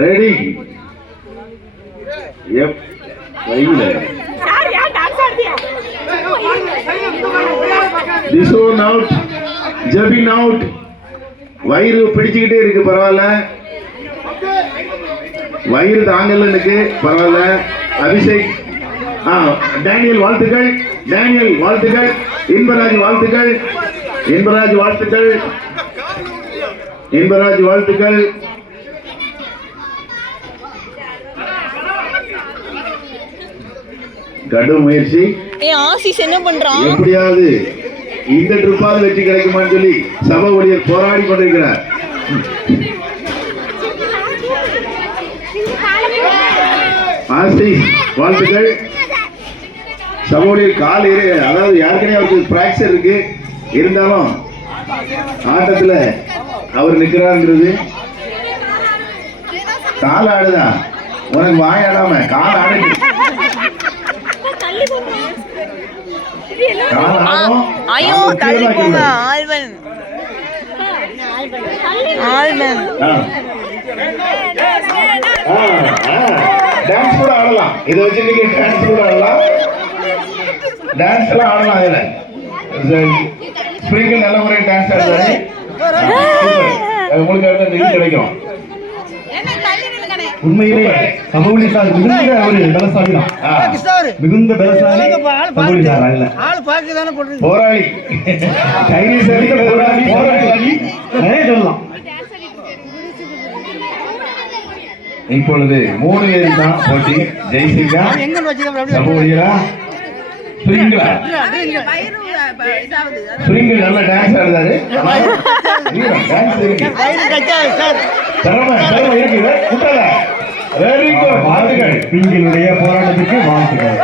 Ready எப் வைல this one out ஜபின் out வயிறு பிடிச்சுக்கிட்டே இருக்கு பரவாயில்ல வயிறு தாங்கல எனக்கு பரவாயில்ல அபிஷேக் டேனியல் வாழ்த்துக்கள் டேனியல் வாழ்த்துக்கள் இன்பராஜ் வாழ்த்துக்கள் இன்பராஜ் வாழ்த்துக்கள் இன்பராஜ் வாழ்த்துக்கள் கடும் முயற்சி ஆசிஸ் என்ன பண்றான் எப்படியாவது இந்த ட்ரிப்பாவது வெற்றி கிடைக்குமான்னு சொல்லி சபை ஊழியர் போராடி கொண்டிருக்கிறார் ஆசிஸ் வாழ்த்துக்கள் சபை ஊழியர் கால் அதாவது யாருக்கனே அவருக்கு பிராக்சர் இருக்கு இருந்தாலும் ஆட்டத்துல அவர் நிற்கிறாருங்கிறது கால் ஆடுதா உனக்கு வாயாடாம கால் ஆடுது ஐயோ தள்ளி போங்க ஆல்வன் ஆல்வன் டான்ஸ் கூட ஆடலாம் இதை வச்சு நீங்க டான்ஸ் கூட ஆடலாம் டான்ஸ் எல்லாம் ஆடலாம் இதுல ஸ்பிரிங்கிள் நல்ல முறையில் டான்ஸ் ஆடுறாரு உங்களுக்கு அடுத்த இது கிடைக்கும் உண்மையிலே சமூகத்தால் மிகுந்த ஒரு பலசாலி தான் மிகுந்த பலசாலி போராளி சைனீஸ் போராளி சொல்லலாம். இப்பொழுது 3 பேர் தான் போட்டி ஜெய்சிங்கா சமூகா ஸ்பிரிங்கிளா ஸ்பிரிங்கிள் நல்ல டான்ஸ் ஆடுறாரு வெரி குட் வாழ்த்துக்கள் ஸ்பிரிங்கிளுடைய போராட்டத்துக்கு வாழ்த்துக்கள்.